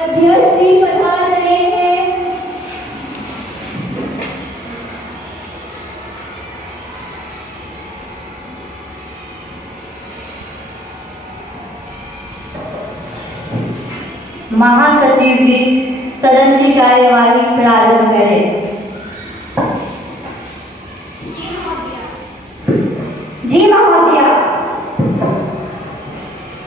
अध्यक्ष जी पधार रहे हैं। महासचिव जी सदन की कार्यवाही प्रारंभ करें। जी महोदया।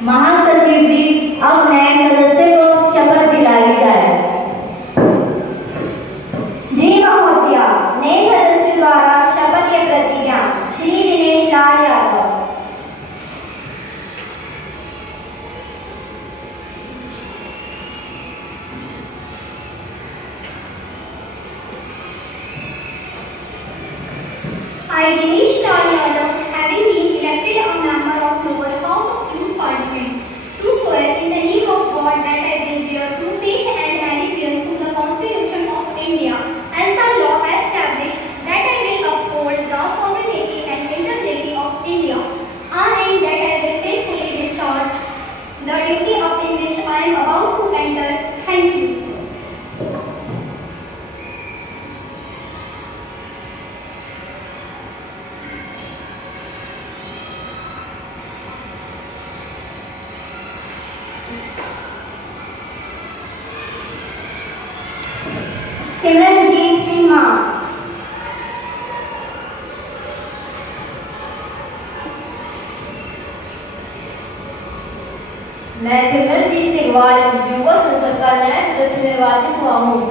महासचिव जी अब नए सदस्य को शपथ दिलाई जाए। जी महोदया। नए सदस्य द्वारा शपथ या प्रतिज्ञा Shri Dinesh Lal Yadav. I, Dinesh Lal Yadav, having been elected a member of lower house of youth parliament, do swear in the name of God that I will bear true faith and allegiance to the Constitution of India as the law has established, that I will uphold the sovereignty and integrity of India, and that I will faithfully discharge the duty of in which I am about to enter. Thank you. Simranjeet Singh मान। मैं सिमरनजीत सिंह मान युवा संसद का नया सदस्य निर्वाचित हुआ हूँ।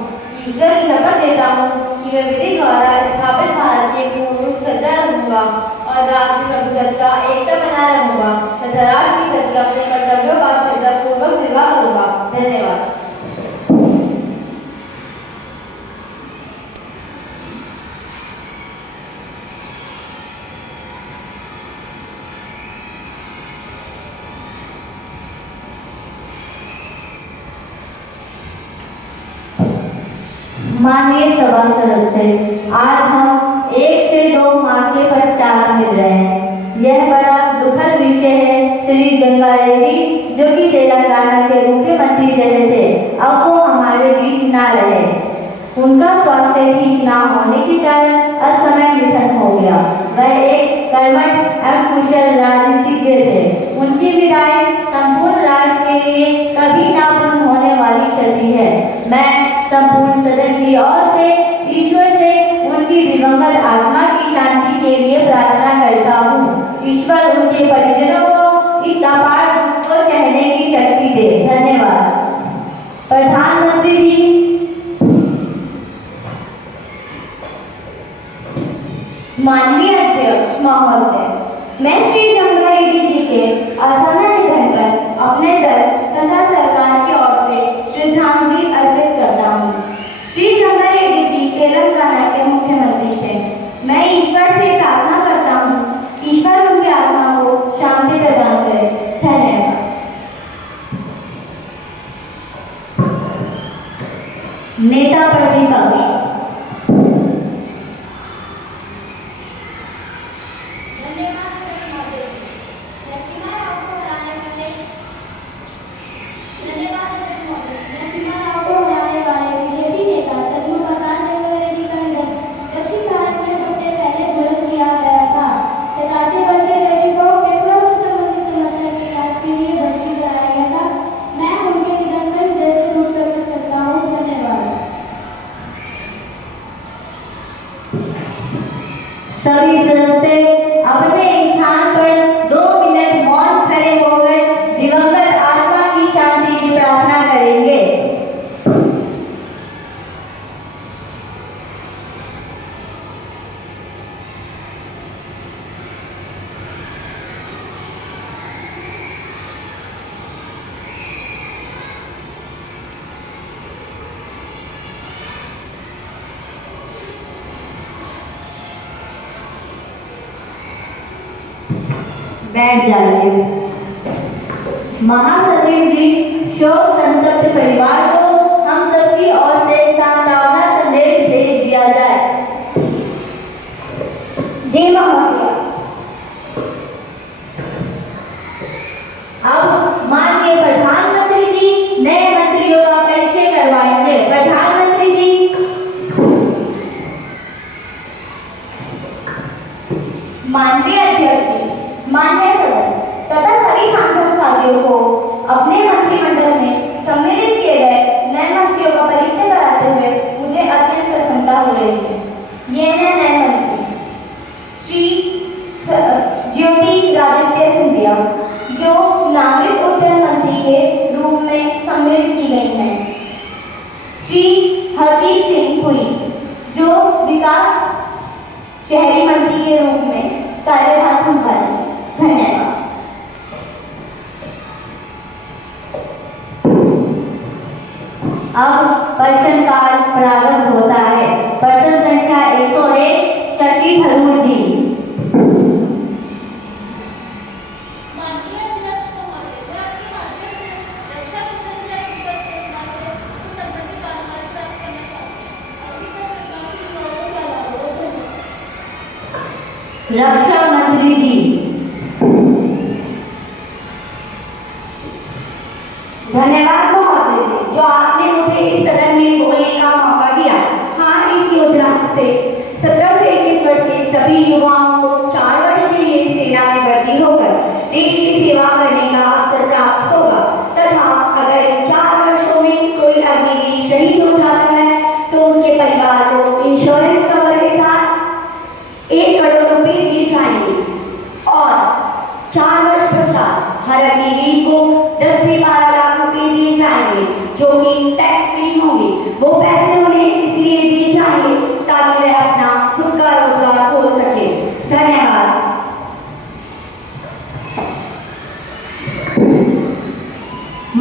ईश्वर की शपथ लेता हूँ कि मैं विधि द्वारा स्थापित भारत के पूर्ण श्रद्धा रहूंगा और राष्ट्र प्रभुसत्ता एकता बनाए रहूंगा तथा राष्ट्र के प्रति अपने कर्तव्यों का श्रद्धापूर्वक निर्वाह करूंगा। धन्यवाद। माननीय सभा सदस्य, आज हम 1 से 2 मार्के पर 4 मिल रहे हैं। यह बड़ा दुखद विषय है। श्री जंगा रेड्डी जो कि तेलंगाना के मुख्यमंत्री रहे थे, अब वो हमारे बीच ना रहे। उनका स्वास्थ्य ठीक ना होने के कारण असमय निधन हो गया। वह एक कर्मठ एवं कुशल राजनीतिज्ञ थे। उनकी विदाई संपूर्ण राष्ट्र के लिए कभी ना पूर्ण होने वाली क्षति है। मैं संपूर्ण सदन की ओर से ईश्वर से उनकी दिवंगत आत्मा की शांति के लिए प्रार्थना करता हूँ। ईश्वर उनके परिजनों को इस अपार दुख को सहने की शक्ति दे। धन्यवाद। प्रधानमंत्री जी। माननीय अध्यक्ष महोदय, मैं श्री जंगा रेड्डी जी के असामयिक निधन पर अपने दल तथा सरकार की ओर से श्रद्धांजलि अर्पित करता हूँ। श्री जंगा रेड्डी जी तेलंगाना के मुख्यमंत्री थे। मैं ईश्वर से प्रार्थना करता हूँ, ईश्वर उनकी आत्मा को शांति प्रदान करे। धन्यवाद। नेता प्रतिपक्ष। सभी सदस्य अपने स्थान पर 2 मिनट मौन खड़े होकर दिवंगत आत्मा की शांति की प्रार्थना करेंगे। बैठ जाइए। महासचिव जी शोक संतप्त परिवार को हम सबकी ओर से सांत्वना संदेश भेज दिया जाए। जी महोदया। अब माननीय प्रधानमंत्री जी नए मंत्रियों का अब प्रश्नकाल प्रारंभ होता है। प्रश्न संख्या 101 शशि थरूर जी। माननीय अध्यक्ष महोदय, मैं आपके माध्यम से रक्षा मंत्री से एक प्रश्न से उस संबंधी जानकारी प्राप्त करना चाहती हूँ। अभी तक विकास योजनाओं का लाभ हो। रक्षा मंत्री जी। धन्यवाद महोदय जी, जो आपने मुझे इस सदन में बोलने का मौका दिया। हाँ, इस योजना से 17 से 21 वर्ष के सभी युवाओं को 4 वर्ष के लिए सेना में भर्ती होकर देश की सेवा करने का अवसर प्राप्त होगा तथा अगर इन 4 वर्षों में कोई अग्निवीर शहीद हो जाता है तो उसके परिवार को इंश्योरेंस कवर के साथ 1 करोड़ रुपए दिए जाएंगे और 4 वर्ष पश्चात हर अग्निवीर को 10 से 12 लाख रुपए दिए जाएंगे जो कि टैक्स फ्री होंगे। वो पैसे उन्हें इसलिए दिए जाएंगे ताकि वह अपना खुद का रोजगार खोल सके। धन्यवाद।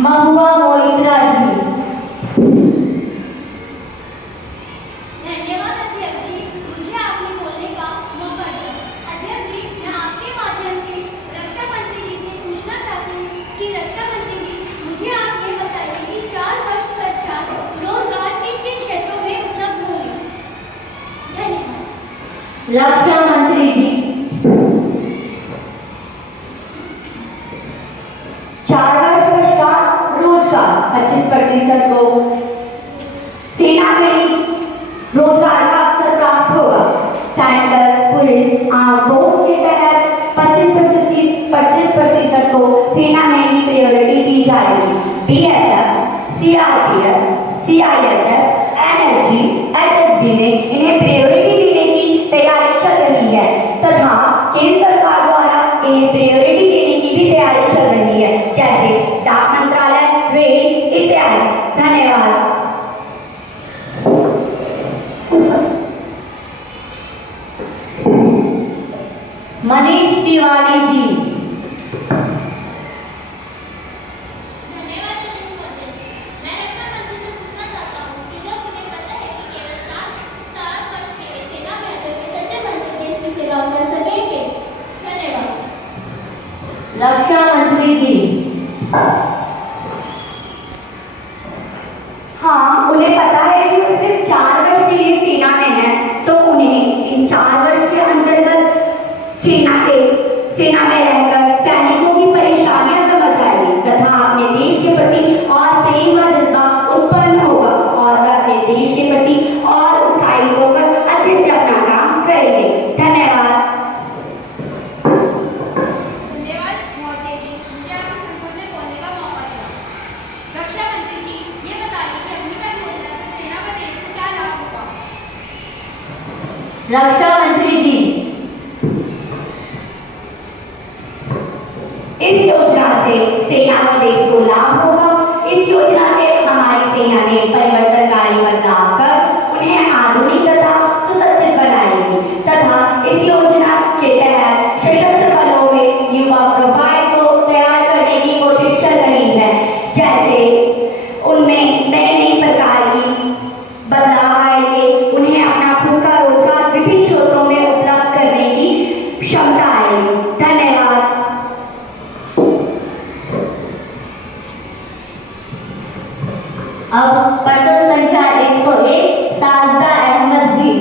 महुआ मोइत्रा जी। धन्यवाद अध्यक्ष जी, मुझे आपने बोलने का मौका दिया। अध्यक्ष जी, मैं आपके माध्यम से रक्षा मंत्री जी से पूछना चाहती हूँ कि रक्षा मंत्री जी, मुझे आप ये बताइए कि 4 वर्ष पश्चात रोजगार किन किन क्षेत्रों में उपलब्ध होंगे। धन्यवाद। रक्षा मंत्री जी। 4 वर्ष पश्चात रोजगार 25% को सेना में ही रोजगार का अवसर प्राप्त होगा। सेंट्रल पुलिस आर्म फोर्स के तहत 25% को सेना में ही प्रायोरिटी दी जाएगी। BSF, CRPF, CISF, NSG, SSB में इन्हें प्रायोरिटी देने की तैयारी चल रही है तथा केंद्र सरकार द्वारा इन्हें प्रायोरिटी देने की भी तैयारी चल रही है, जैसे डाक मंत्रालय, रेल इत्यादि। धन्यवाद। मनीष तिवारी जी। धन्यवाद अध्यक्ष महोदय जी, मैं रक्षा मंत्री से पूछना चाहता हूँ कि जब मुझे पता है कि केवल 4 वर्ष के लिए सेना में आकर के सच्चे मन से देश की सेवा कर सकेंगे। धन्यवाद। रक्षा मंत्री जी। हाँ, उन्हें पता है कि वो सिर्फ 4 वर्ष के लिए सेना में है तो उन्हें इन 4 वर्ष के अंतर्गत सेना में रहकर सैनिकों की परेशानियां समझ आएगी तथा अपने देश के प्रति और प्रेम व जज्बा उत्पन्न होगा और वह अपने देश के प्रति और उत्साहित होकर अच्छे से अपना काम करेंगे। धन्यवाद। धन्यवाद महोदय जी, मुझे आपके संसद में बोलने का मौका दिया। रक्षा मंत्री जी, ये बताइए कि अग्निवीर योजना से सेना व देश को क्या लाभ होगा। रक्षा मंत्री जी। इस योजना से सेना व देश को लाभ होगा। इस योजना से हमारी सेना में परिवर्तनकारी बदलाव कर उन्हें आधुनिक तथा सुसज्जित बनाएगी तथा इस योजना के तहत सशस्त्र बलों में युवा प्रोफाइल को तैयार करने की कोशिश चल रही है, जैसे उनमें नई नई प्रकार की बदलाव आएंगे। उन्हें अपना खुद का रोजगार विभिन्न क्षेत्रों में उपलब्ध करने की क्षमता आएगी। धन्यवाद। अब प्रश्न संख्या 101 साजदा अहमद जी।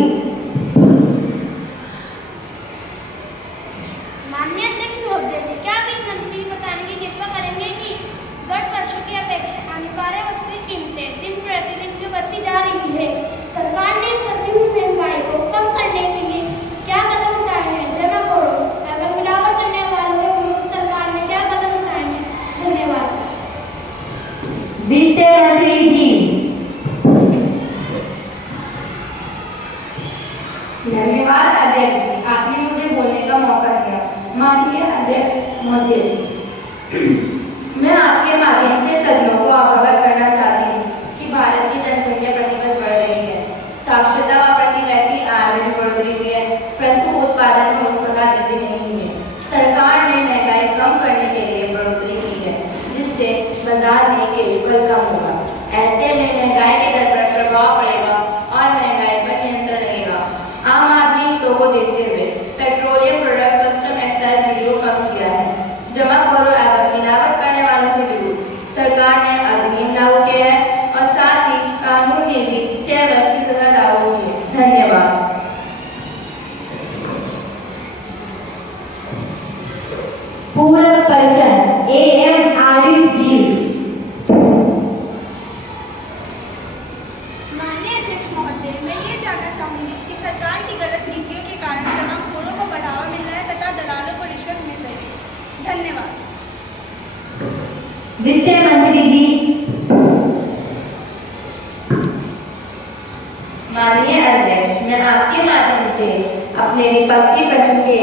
माननीय अध्यक्ष महोदय जी, क्या वित्त मंत्री बताने की कृपा करेंगे कि गत वर्षों की अपेक्षा अनिवार्य वस्तु की कीमतें दिन प्रतिदिन क्यों बढ़ती जा रही है। सरकार ने बढ़ती हुई महंगाई को कम करने के लिए क्या कदम उठाए हैं। जमाखोरों एवं मिलावट करने वालों के विरुद्ध सरकार ने क्या कदम उठाए हैं। धन्यवाद। वित्त मंत्री जी। धन्यवाद अध्यक्ष जी, आपने मुझे बोलने का मौका दिया। माननीय अध्यक्ष महोदय जी, मैं आपके माध्यम से सभी को अवगत करना चाहती हूँ कि भारत की जनसंख्या प्रतिदिन बढ़ रही है। साक्षरता व प्रति व्यक्ति आय में बढ़ोतरी हुई है, परंतु उत्पादन में उस प्रकार वृद्धि नहीं है। सरकार ने महंगाई कम करने के लिए बढ़ोतरी की है, जिससे बाजार में कैश फ्लो कम होगा। ऐसे में महंगाई माननीय अध्यक्ष, मैं आपके माध्यम से अपने विपक्षी प्रश्न के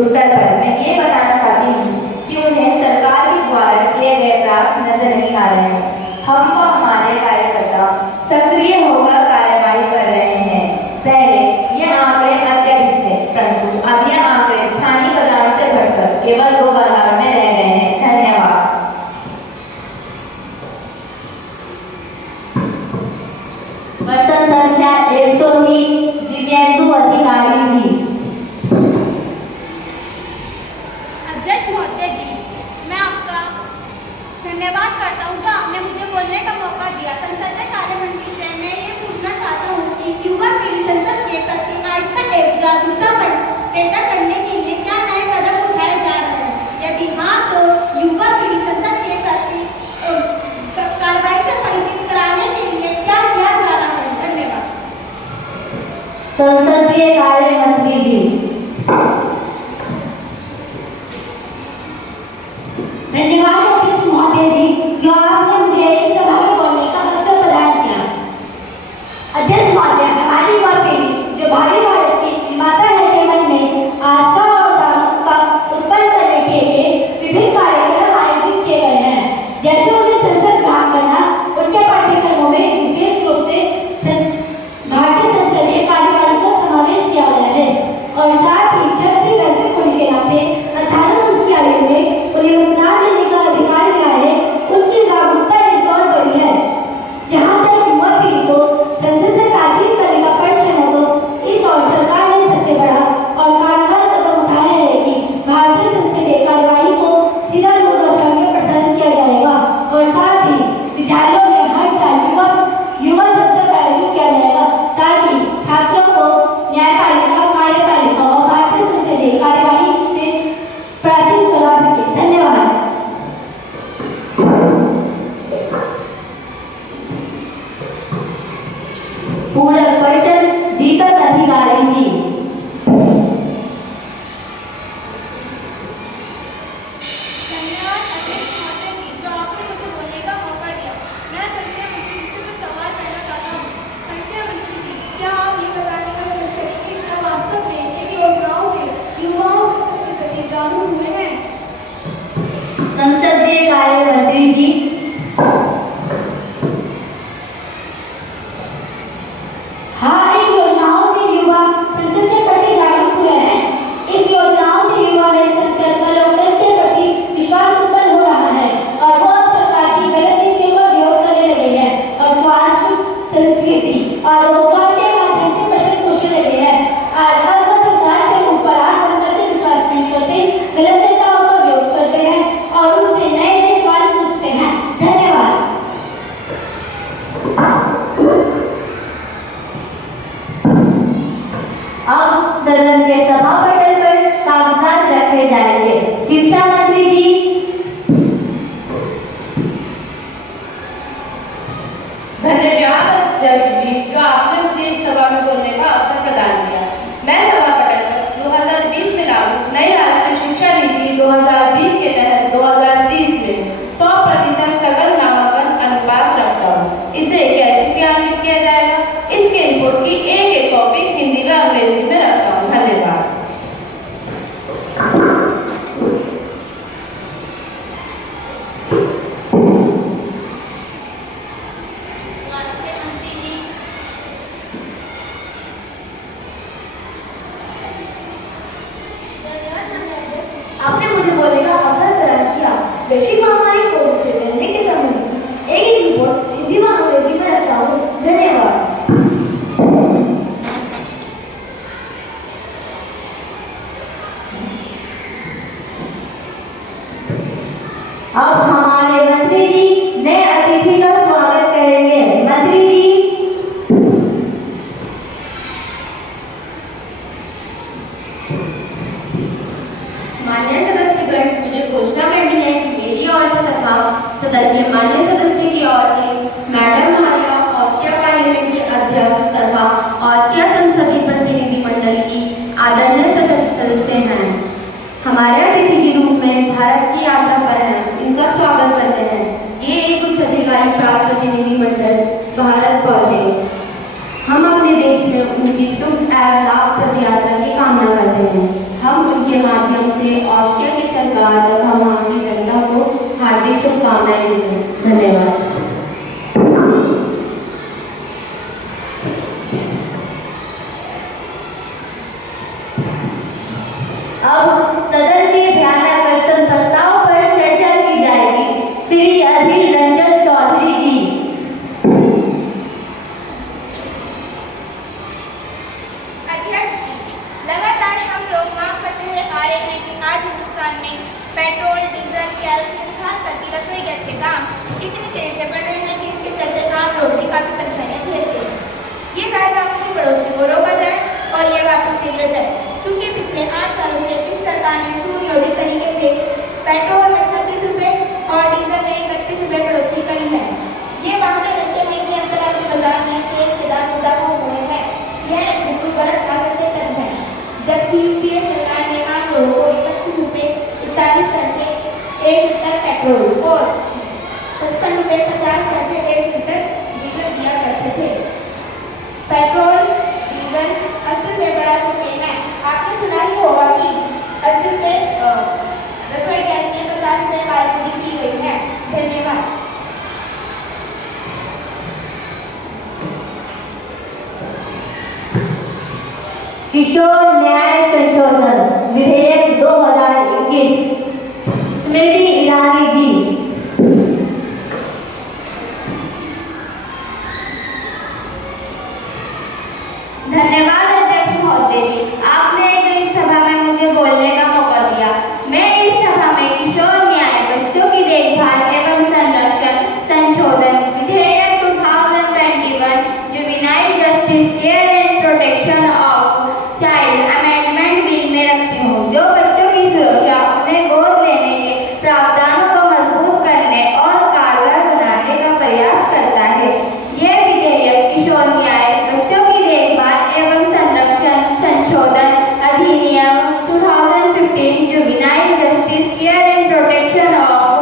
उत्तर पर मैं ये बताना चाहती हूँ कि उन्हें सरकार के द्वारा किए गए प्रयास नजर नहीं आ रहे हैं। हम व हमारे कार्यकर्ता सक्रिय होकर कार्यवाही कर रहे हैं। पहले ये आंकड़े अत्यधिक थे, परंतु अब ये आंकड़े स्थानीय बाजार से बढ़कर केवल 2 बाजार में रह गए हैं। धन्यवाद। पर्सन संख्या 103 दिव्येंदु अधिकारी जी। अध्यक्ष महोदय जी, मैं आपका धन्यवाद करता हूँ जो आपने मुझे बोलने का मौका दिया। संसदीय कार्य मंत्री से मैं ये पूछना चाहता हूँ कि युवा पीढ़ी संसद के प्रति आस्था एवं जागरूकता पैदा करने के लिए क्या नए कदम उठाए जा रहे हैं? यदि हाँ, तो युवा पीढ़ी संसद के प्रति कार्रवाई से परिचित कराने के लिए क्या किया जा रहा है? धन्यवाद। संसदीय कार्य मंत्री जी। धन्यवाद अध्यक्ष महोदय जी, जो आपने मुझे इस सभा में बोलने का अवसर प्रदान किया। अध्यक्ष महोदय, हमारी युवा पीढ़ी जो भावी भारत की निर्माता है के मन में आस्था और जागरूकता उत्पन्न करने के लिए विभिन्न कार्यक्रम आयोजित किए गए हैं। जैसे उन्हें संसद ग्रहण करना, उनके पाठ्यक्रमों में विशेष रूप से भारतीय संसदीय कार्यवाही का समावेश किया गया है और साथ ही जब से वैसे होने के नाते 18 वर्ष की आयु में उन्हें मतदान देने का अधिकार मिला है। उनकी जागरूकता इस ओर बढ़ी है। जहाँ तक युवा पीढ़ी को संसद से प्राचीन करने का प्रश्न है, तो इस ओर सरकार ने सबसे बड़ा और कारगर कदम उठाया है कि भारतीय संसदीय कार्यवाही को सीधा दूरदर्शन में प्रसारित किया जाएगा और साथ ही विद्यालयों में हर साल युवा संसद का आयोजित किया जाएगा ताकि छात्रों को न्यायपालिका, कार्यपालिका और भारतीय संसदीय कार्यवाही से प्राचीन करा सके। धन्यवाद। पूरक परिषद दीपक अधिकारी जी। धन्यवाद अध्यक्ष महोदय जी, जो आपने मुझे बोलने का मौका दिया। मैं संसदीय मंत्री जी से कुछ सवाल करना चाहता हूँ। संसदीय मंत्री जी, क्या आप ये बताने का कोशिश करें कि क्या वास्तव में इन योजनाओं से युवाओं संसद के प्रति जागरूक हुए हैं? संसदीय कार्य मंत्री जी। हाँ, इन योजनाओं से युवा संसद के प्रति जागरूक हुए हैं। इस योजनाओं से युवा में संसद व लोकतंत्र के प्रति विश्वास उत्पन्न हो रहा है और वो अब सरकार की गलत नीतियों का विरोध करने लगे हैं और स्वास्थ्य, संस्कृति और रोजगार के माध्यम से प्रश्न पूछने लगे हैं और अब वो सरकार के मुंह पर आंख बंद करके विश्वास नहीं करते, गलत नेताओं का विरोध करते हैं और उनसे नए नए सवाल पूछते हैं। धन्यवाद। अब सदन के सभा पटल पर कागजात रखे जाएंगे। शिक्षा मंत्री जी। धन्यवाद अध्यक्ष जी, जो आपने मुझे इस सभा में बोलने का अवसर प्रदान किया। मैं सभा पटल पर 2020 में लागू नई राष्ट्रीय शिक्षा नीति 2020 के तहत 2030 में 100% सकल नामांकन अनुपात रखता हूँ। इसे कैसे क्रियान्वित किया जाएगा, इसके रिपोर्ट की एक कॉपी हिंदी व अंग्रेजी में रखता हूँ। धन्यवाद। आपने मुझे बोलने का अवसर प्रदान किया। वैश्विक महामारी कोविड से लड़ने के संबंध एक रिपोर्ट हिंदी व अंग्रेजी में रखता हूँ। धन्यवाद। अब हमारे मंत्री जी नए अतिथि का स्वागत करेंगे। मंत्री जी। मान्य सदस्यगण, मुझे घोषणा करनी है कि मेरी ओर से तथा सदन के मान्य सदस्य की ओर से मैडम मारिया ऑस्ट्रिया पार्लियामेंट के अध्यक्ष तथा ऑस्ट्रिया संसदीय प्रतिनिधि मंडल की आदरणीय सदस्य हैं। हमारे अतिथि के रूप में भारत की यात्रा पर हैं, इनका स्वागत करते हैं। ये एक उच्च अधिकारी प्राप्त प्रतिनिधि मंडल भारत पहुंचे। हम अपने उनकी सुख और लाभप्रद यात्रा की कामना करते हैं। हम उनके माध्यम से ऑस्ट्रिया की सरकार तथा वहाँ की जनता को हार्दिक शुभकामनाएं देते हैं। धन्यवाद। अब सदन के ध्यानाकर्षण प्रस्ताव पर चर्चा की जाएगी। श्री अधीर रंजन चौधरी जी। अध्यक्ष जी, लगातार हम लोग मांग करते हुए आ रहे हैं कि आज हिंदुस्तान में पेट्रोल, डीजल, कैरोसिन, खास करके रसोई गैस के दाम इतनी तेजी से बढ़ रहे हैं कि इसके चलते आम लोग भी काफी परेशानियां झेलते हैं। ये सारे दामों की बढ़ोतरी को रोका जाए और ये वापस ले लिया जाए, क्योंकि पिछले 8 सालों से इस सरकार ने सुनियोजित तरीके से पेट्रोल में 26 रुपये और डीजल में 31 रुपये बढ़ोतरी करी है। ये बहाने देते हैं कि अंतर्राष्ट्रीय बाजार में तेल के दाम इजाफा हो रहे हैं। यह एक बिल्कुल गलत असत्य कदम है, जबकि यूपीए सरकार ने आम लोगों को 31 रुपये 41 पैसे 1 लीटर पेट्रोल और 55 रुपये 50 पैसे 1 लीटर डीजल दिया करते थे। पेट्रोल, डीजल 80 रुपये बढ़ा चुके हैं। आपने सुना ही होगा कि 80 रुपये रसोई गैस में 50 रुपये कारोबारी की गई है। धन्यवाद। किशोर न्याय संशोधन विधेयक 2021। स्मृति ईरानी जी। धन्यवाद अध्यक्ष महोदय जी, आपने इस सभा में मुझे बोलने का मौका दिया। मैं इस सभा में किशोर न्याय, बच्चों की देखभाल एवं संरक्षण संशोधन विधेयक 2021 juvenile justice care and protection of child amendment bill में रखती हूँ, जो बच्चों की सुरक्षा, उन्हें गोद लेने के प्रावधानों को मजबूत करने और कारगर बनाने का प्रयास करता है। यह विधेयक किशोर न्याय, बच्चों की देखभाल एवं संरक्षण संशोधन अधिनियम 2015 juvenile justice care and protection of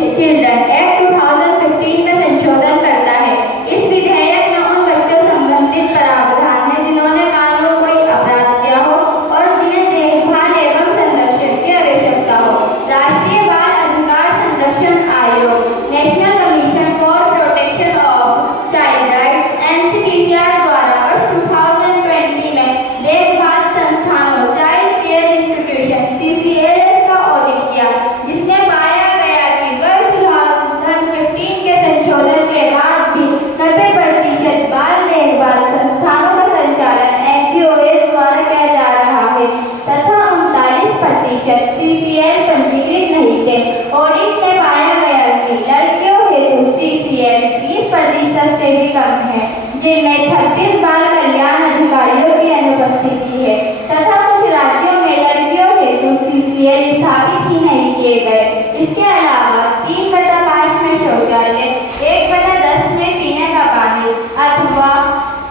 children act 2015 में संशोधन करता है। इस विधेयक में उन बच्चों संबंधित प्रावधान है जिन्होंने कानून कोई अपराध किया हो और जिन्हें देखभाल एवं संरक्षण की आवश्यकता हो। राष्ट्रीय बाल अधिकार संरक्षण आयोग national commission for protection of child rights NCPCR द्वारा वर्ष 2020 में देखभाल संस्थानों चाइल्ड केयर इंस्टीट्यूशन CCLS का ऑडिट किया, जिसमें पाया गया कि वर्ष 2015 के संशोधन के बाद भी 90% बाल देखभाल संस्थानों का संचालन NGOs द्वारा किया जा रहा है तथा 39% CCL पंजीकृत नहीं थे। ऑडिट में पाया गया कि लड़कियों हेतु CCL 30% से भी कम है, जिनमें 36 बाल कल्याण अधिकारियों की अनुपस्थिति है तथा कुछ राज्यों में लड़कियों हेतु CCL स्थापित ही नहीं किए गए। इसके अलावा 3/5 में शौचालय, 1/10 में पीने का पानी अथवा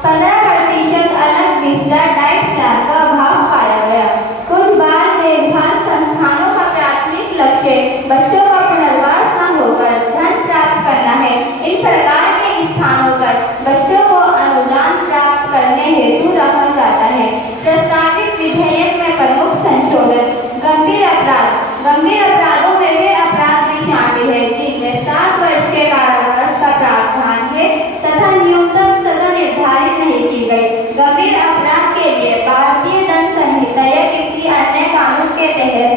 15% अलग विस्तार डाइट प्लान का अभाव पाया गया। कुछ बाल देखभाल संस्थानों का प्राथमिक लक्ष्य बच्चों का पुनर्वास न होकर धन प्राप्त करना है। इन प्रकार के स्थानों पर बच्चों को अनुदान प्राप्त करने हेतु रखा जाता है। प्रस्तावित विधेयक में प्रमुख संशोधन गंभीर अपराध। गंभीर अपराधों में वे अपराध भी शामिल है जिनमें 7 वर्ष के कारावास का प्रावधान है तथा न्यूनतम सजा निर्धारित नहीं की गई। गंभीर अपराध के लिए भारतीय दंड संहिता या किसी अन्य कानून के तहत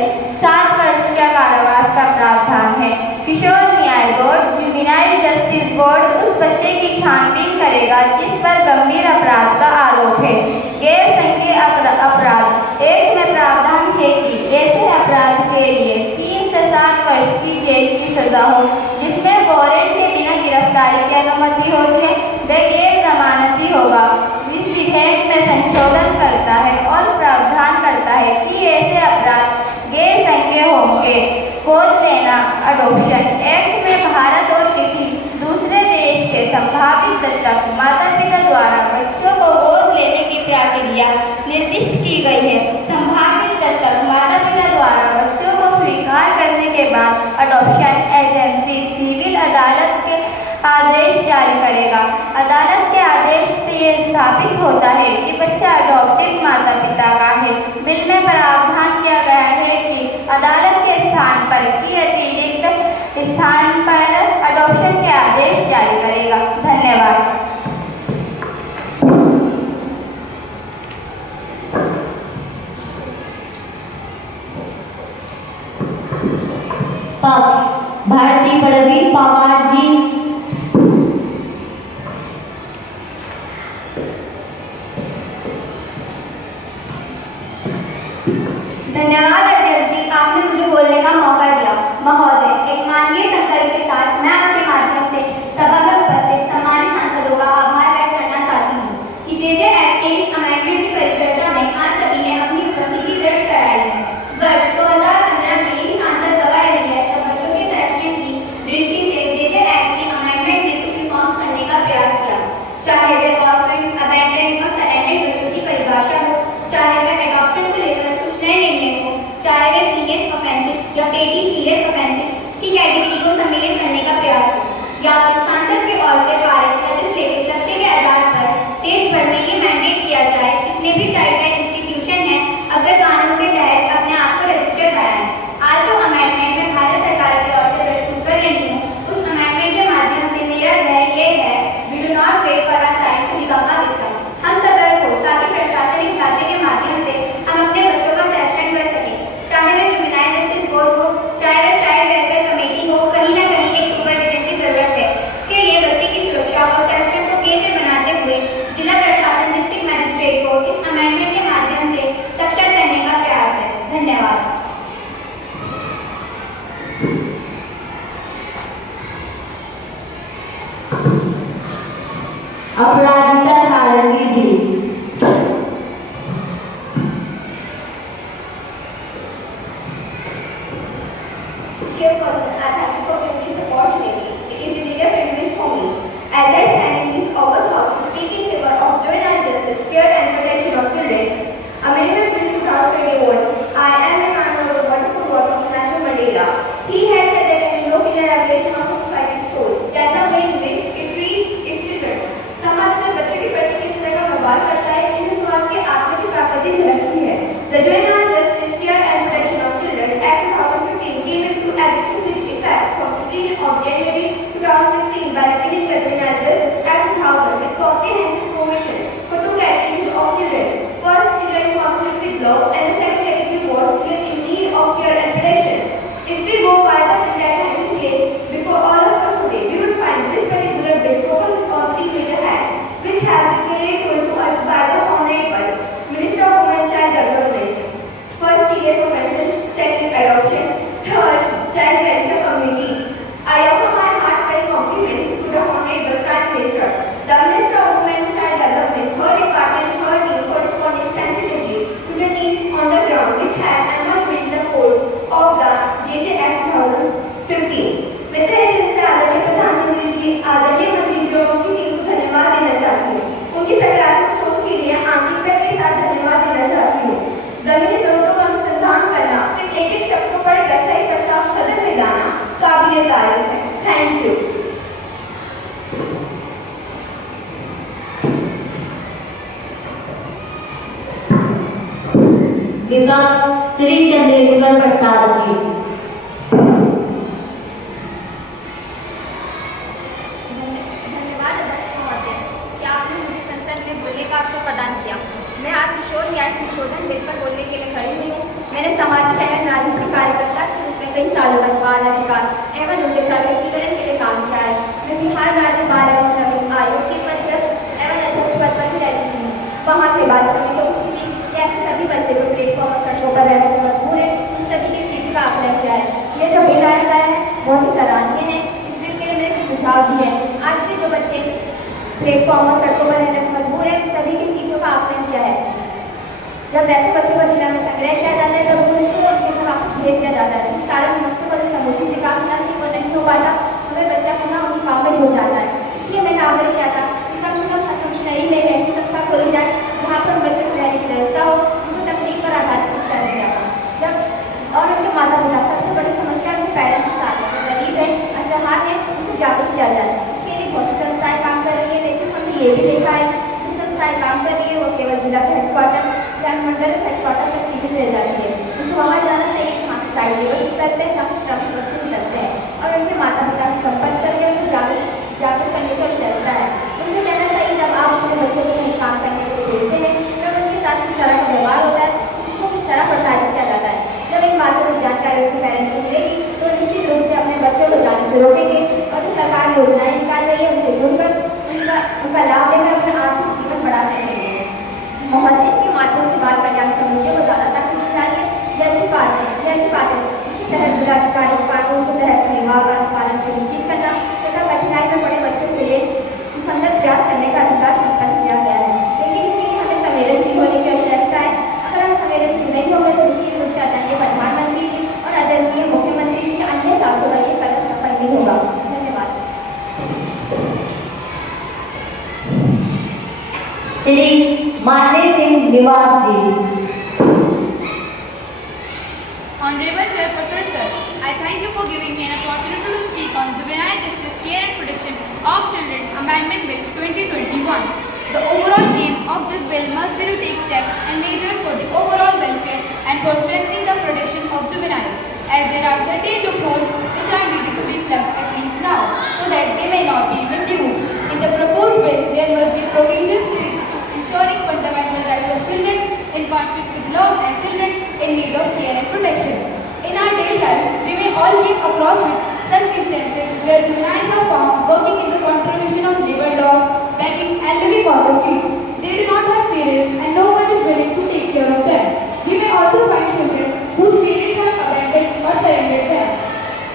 7 वर्ष का कारावास का प्रावधान है। किशोर न्याय बोर्ड जुवेनाइल जस्टिस बोर्ड उस बच्चे की छानबीन करेगा जिस पर गंभीर अपराध का आरोप है। गैर संज्ञेय अपराध एक में प्रावधान है कि ऐसे अपराध के लिए 3 से 7 वर्ष की जेल की सजा हो, जिसमें वारंट के बिना गिरफ्तारी की अनुमति होती है, वह गैर जमानती होगा। इस विधेयक में संशोधन करता है और प्रावधान करता है कि ऐसे अपराध गैर संज्ञेय होंगे। गोद लेना अडॉप्शन एक्ट में भारत और किसी दूसरे देश के संभावित दत्तक माता पिता द्वारा बच्चों को गोद लेने की प्रक्रिया निर्दिष्ट की गई है। संभावित दत्तक माता पिता द्वारा बच्चों को स्वीकार करने के बाद अडॉप्शन एजेंसी सिविल अदालत के आदेश जारी करेगा। अदालत के आदेश से यह स्थापित होता है कि बच्चे धन्यवाद अध्यक्ष जी, आपने मुझे बोलने का मौका दिया। महोदय, एक मानवीय संकल्प के साथ मैं आपके माध्यम से सभा में उपस्थित सम्मानित सांसदों का आभार व्यक्त करना चाहती हूँ कि जेजे एक्ट के इस अमेंडमेंट की परिचर्चा में आज सभी ने अपनी उपस्थिति दर्ज कराई है। वर्ष 2015 में यही सांसद गवाह रही है जब बच्चों के संरक्षण की दृष्टि से जेजे एक्ट के अमेंडमेंट में कुछ रिफॉर्म्स करने का प्रयास किया, चाहे वे ऑर्फन, अबैंडन्ड और सरेंडर्ड बच्चों की परिभाषा हो, चाहे वे एडॉप्शन को लेकर कुछ नए निर्णय हो, चाहे वे पीएस ऑफेंसेस या पेटी सीरियस ऑफेंसेस की कैटेगरी को सम्मिलित करने का प्रयास हो, या फिर सांसद की ओर से पारित लेजिस्लेटिव लक्ष्य के आधार पर देश भर में ये मैंडेट किया जाए जितने भी चाइल्ड केयर इंस्टीट्यूशन हैं अब वे कानून के तहत अपने आप को रजिस्टर कराएं। आज जो अमेंडमेंट मैं भारत सरकार की ओर से प्रस्तुत कर रही हूँ, उस अमेंडमेंट के माध्यम से मेरा ध्येय ये है, we do not wait for our child to become a victim. हम सतर्क हो ताकि प्रशासनिक ढांचे के माध्यम से हम अपने बच्चों का संरक्षण कर सकें, चाहे वे जुवेनाइल जस्टिस बोर्ड हो, चाहे वे चाइल्ड वेलफेयर कमेटी हो, कहीं ना कहीं एक सुपरविजन की जरूरत है। इसके लिए बच्चे की सुरक्षा और संरक्षण को केंद्र बनाते हुए जिला प्रशासन डिस्ट्रिक्ट मजिस्ट्रेट को इस अमेंडमेंट के माध्यम से सक्षम करने का प्रयास है। धन्यवाद। अपराजिता सारंगी जी। Chairperson, I thank you for giving this opportunity. It is really a privilege for me. As I stand in this August House to speak in favor of juvenile justice, care and protection of children, Amendment Bill 2021, I am reminded of the wonderful words of Nelson Mandela. He had said that there is no criminalization of a society's soul, that the way in which it treats its children. समाज में बच्चे के प्रति किस तरह का व्यवहार करता है, इन समाज के आत्मा की प्राकृतिक झलकती है। The Juvenile Justice, Care and Protection of Children Act 2015 came into existence with effect from 15th of January 2016 by repealing the Juvenile Justice Act 2000 with comprehensive provision for two categories of children. First, children in conflict with law, and the second category was children in need of care and protection. If we go by the bill that has been placed before all of us today, we will find this particular bill focused on three major acts, which have been carried to us by the Honorable Minister of Women and Child Development. First, serious offences. Second, adoption. Third, child welfare communities. I offer my heartfelt compliments to the Honorable Prime Minister, the Minister of Women and Child Development, her department, her team for responding sensitively to the needs on the ground, which have emerged in the course of the JJ Act 2015. मित्र से आदरणीय प्रधानमंत्री जी, आदरणीय मंत्री जी और उनकी team को धन्यवाद देना चाहती हूँ। उनकी सकारात्मक सोच के लिए आंतरिकता के साथ धन्यवाद देना चाहती हूँ। जमीनी जरूरतों का अनुसंधान करना, फिर एक-एक शब्दों पर सही प्रस्ताव सदन में लाना काबिले तारीफ है। Thank you. विकास श्री चंद्रेश्वर प्रसाद जी। धन्यवाद अध्यक्ष महोदय कि आपने मुझे संसद में बोलने का अवसर प्रदान किया। मैं आज किशोर न्याय संशोधन बिल पर बोलने के लिए खड़ी हुई हूँ। मैंने सामाजिक एवं राजनीतिक कार्यकर्ता के रूप में कई सालों तक बाल अधिकार एवं उनके सशक्तिकरण के लिए काम किया है। मैं बिहार राज्य बाल एवं श्रमिक आयोग के अध्यक्ष एवं अध्यक्ष पद पर भी रह चुकी हूँ। वहाँ के बाल श्रमिकों की स्थिति, ऐसे सभी बच्चे को प्लेटफॉर्म और सड़कों पर रहने को मजबूर है, उन सभी की स्थिति का आकलन किया है। ये जो बिल लाया गया है बहुत ही सराहनीय है। इस बिल के लिए मेरे कुछ सुझाव भी है। आज भी जो बच्चे प्लेटफॉर्म और सड़कों पर रहने को मजबूर है, उन सभी की स्थितियों का आकलन किया है। जब ऐसे बच्चों को जिला में संग्रह किया जाता है, तब उनको उनके घर वापस भेज दिया जाता है, जिस कारण बच्चों का जो समुचित विकास होना चाहिए वो नहीं हो पाता, हमें बच्चा पुनः उनकी काम में जुड़ जाता है। इसलिए मैंने आग्रह किया था कि कम से कम कमिश्नरी में एक ऐसी संस्था खोली जाए जहाँ पर बच्चों की रहने की व्यवस्था हो, उनको तकनीक पर आधारित शिक्षा दी जाए। जब और उनके माता पिता, सबसे बड़ी समस्या उनके पेरेंट्स के साथ गरीब है, असहाय है, उनको जागरूक किया जाए। इसके लिए बहुत सी संस्थाएं काम कर रही है, लेकिन हमने ये भी देखा है जो संस्थाएं काम कर रही है वो केवल जिला के हेडक्वार्टर या मंडल हेडक्वार्टर तक सीमित रह जाती है। उनको वहाँ जाना चाहिए जहाँ से चाइल्ड लेबर करते हैं, जहाँ से श्रमिक बच्चे भी लगते हैं, और उनके माता पिता से संपर्क करके उनको जागरूक करने की आवश्यकता है। उनसे कहना चाहिए जब आप अपने बच्चों को कहीं काम करने के लिए भेजते हैं तब उनके साथ किस तरह का व्यवहार होता है, उनको किस तरह प्रताड़ित किया जाता है। जब इन बातों की जानकारी उनके पेरेंट्स को मिलेगी तो निश्चित रूप से अपने बच्चों को जाने से रोकेंगे और जो सरकार योजनाएं निकाल रही है उनसे जुड़कर उनका लाभ लेकर अपना आर्थिक जीवन मोहल्ले के माध्यम से बाल कल्याण समितियों को ज़्यादा तकलीफ डालिए, ये अच्छी बात है, ये अच्छी बात है। इसके तहत जिलाधिकारी कानून के तहत निवाह का पालन सुनिश्चित करना तथा कठिनाई में पड़े बच्चों के लिए सुसंगत प्रयास करने का अधिकार संपन्न किया गया है। लेकिन इसके लिए हमें संवेदनशील होने की आवश्यकता है। अगर हम संवेदनशील नहीं होंगे तो निश्चित रूप से आदरणीय प्रधानमंत्री जी और आदरणीय मुख्यमंत्री जी के अन्य साथों का ये कदम सफल नहीं होगा। धन्यवाद। श्री मान्य सिंह निवास जी। Honorable Chairperson Sir, I thank you for giving me an opportunity to speak on Juvenile Justice Care and Protection of Children Amendment Bill 2021. The overall aim of this bill must be to take steps and measures for the overall welfare and for strengthening the protection of juveniles, as there are certain loopholes which are needed to be plugged at least now, so that they may not be misused. In the proposed bill, there must be provisions related to ensuring fundamental rights of children in conflict with law and children in need of care and protection. In our daily life, we may all come across with such instances where juveniles are found working in the contravention of labor laws, begging and living on the streets. They do not have parents and no one is willing to take care of them. We may also find children whose parents have abandoned or surrendered them.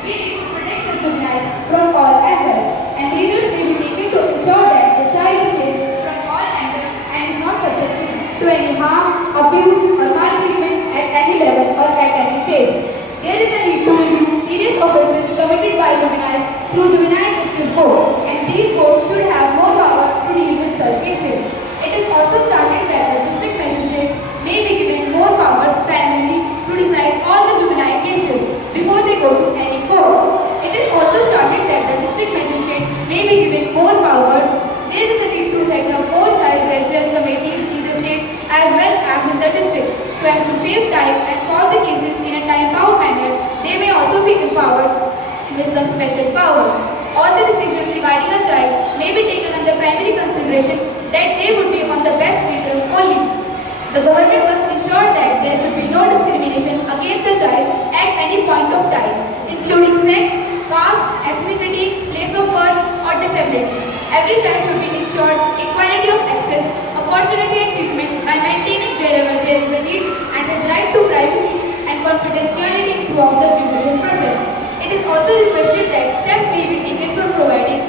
We need to protect the juveniles from all angles, and measures may be taken to ensure that the child is safe from all angles and is not subjected to any harm, abuse or maltreatment at any level or at any stage. There is a need to review serious offences committed by juveniles through Juvenile Justice Board, and these boards should have more power to deal with such cases. It is also stated that the district magistrates may be given more powers primarily to decide all the juvenile cases before they go to any court. It is also stated that the district magistrates may be given more powers. There is a need to set up more child welfare committees in the state as well as in the district, so as to save time and solve the cases in a time-bound manner. They may also be empowered with some special powers. All the decisions regarding a child may be taken under primary consideration that they would be on the best interest only. The government must ensure that there should be no discrimination against a child at any point of time, including sex, caste, ethnicity, place of birth, or disability. Every child should be ensured equality of access, opportunity and treatment by maintaining wherever there is a need and his right to privacy and confidentiality throughout the education process. It is also requested that steps may be taken for providing,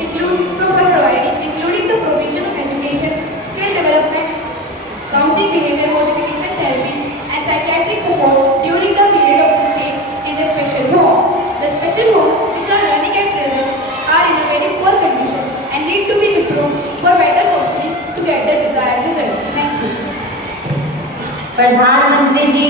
including the provision of education, skill development, counseling, behavior modification therapy, and psychiatric support during the period of the stay in the special homes. The special homes which are running at present are in a very poor condition and need to be improved for better functioning to get the desired result. Thank you. प्रधानमंत्री जी।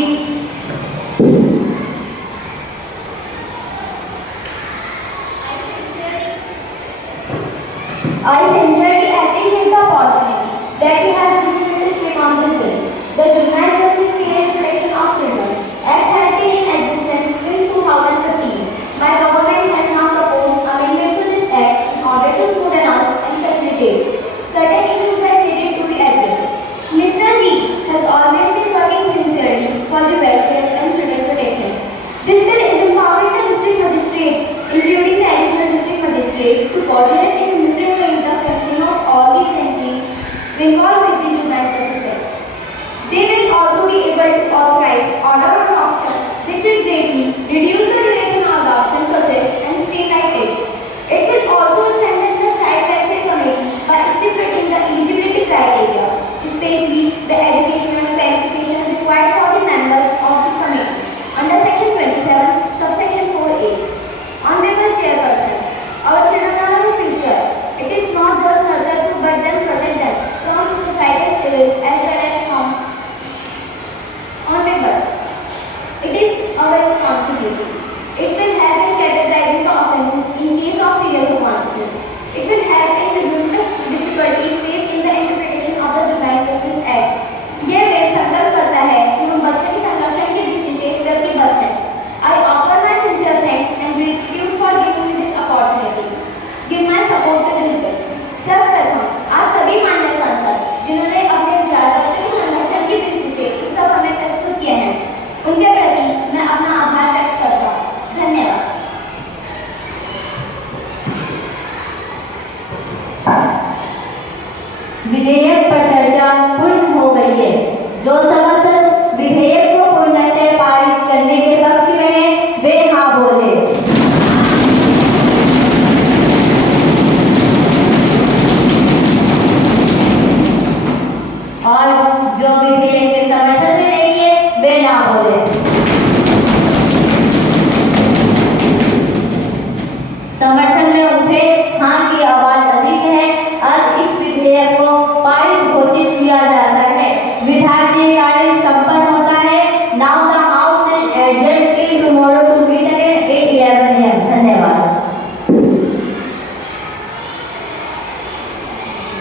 I sincerely appreciate the opportunity that you have given me to speak on this bill. The Juvenile Justice Care and Protection of Children Act has been in existence since 2015. My government has now proposed amendment to this act in order to smoothen out and facilitate certain issues that needed to be addressed. Mr. G has always been working sincerely for the welfare and children protection. This bill is empowering the district magistrate, including the additional district magistrate, to coordinate and implement the functioning of all the agencies involved with the Juvenile Justice Act. They will also be able to authorize order on adoption, which will greatly reduce the duration of adoption process and streamline it. It will also strengthen the child welfare committee by stipulating the eligibility criteria, especially the educational qualifications required for the member of the committee under Section 27, subsection 4A. Honorable Chairperson, our children are our future. It is not just nurture to but then protect them from societal evils as well as from. Honorable, it is our responsibility. It will help in categorizing the offences in case of serious offences. It will help in removing the difficulties faced in the interpretation of the Juvenile Justice Act. यह bill संकल्प करता है कि हम बच्चे के संरक्षण की दृष्टि से प्रतिबद्ध हैं। I offer my sincere thanks and gratitude for giving me this opportunity. Give my support to this bill. सर्वप्रथम आप सभी माननीय सांसद जिन्होंने अपने विचार बच्चों के संरक्षण की दृष्टि से इस सभा में प्रस्तुत किए हैं, उनके प्रति मैं अपना आभार व्यक्त करता हूँ। धन्यवाद। विधेयक पर चर्चा पूर्ण हो भारतीय